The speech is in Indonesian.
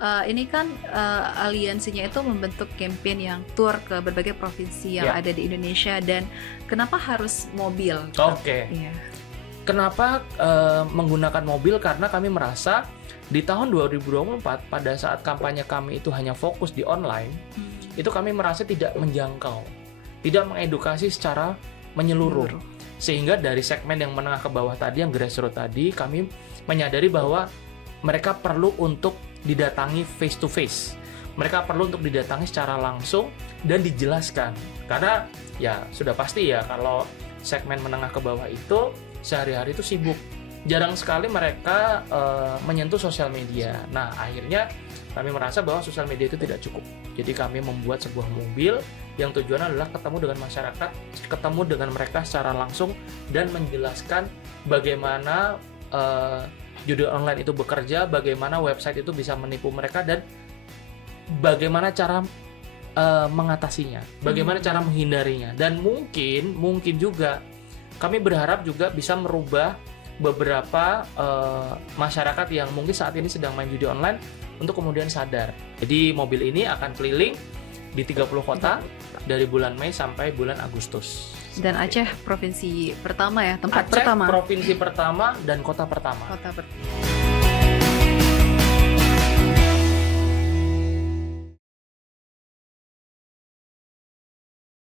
Ini kan aliansinya itu membentuk campaign yang tour ke berbagai provinsi yang Ya. ada di Indonesia, dan kenapa harus mobil? Oke. Iya. Kenapa menggunakan mobil? Karena kami merasa di tahun 2024 pada saat kampanye kami itu hanya fokus di online, itu kami merasa tidak menjangkau, tidak mengedukasi secara menyeluruh. Sehingga dari segmen yang menengah ke bawah tadi, yang grassroots tadi, kami menyadari bahwa mereka perlu untuk didatangi face to face. Mereka perlu untuk didatangi secara langsung dan dijelaskan. Karena ya sudah pasti ya, kalau segmen menengah ke bawah itu sehari-hari itu sibuk. Jarang sekali mereka menyentuh sosial media. Nah, akhirnya kami merasa bahwa sosial media itu tidak cukup. Jadi kami membuat sebuah mobil yang tujuannya adalah ketemu dengan masyarakat, ketemu dengan mereka secara langsung, dan menjelaskan bagaimana judi online itu bekerja, bagaimana website itu bisa menipu mereka, dan bagaimana cara mengatasinya, bagaimana cara menghindarinya. Dan mungkin juga kami berharap juga bisa merubah beberapa masyarakat yang mungkin saat ini sedang main judi online untuk kemudian sadar. Jadi mobil ini akan keliling di 30 kota dari bulan Mei sampai bulan Agustus. Dan Aceh provinsi pertama ya, tempat Aceh pertama. provinsi pertama dan kota pertama. Kota pertama.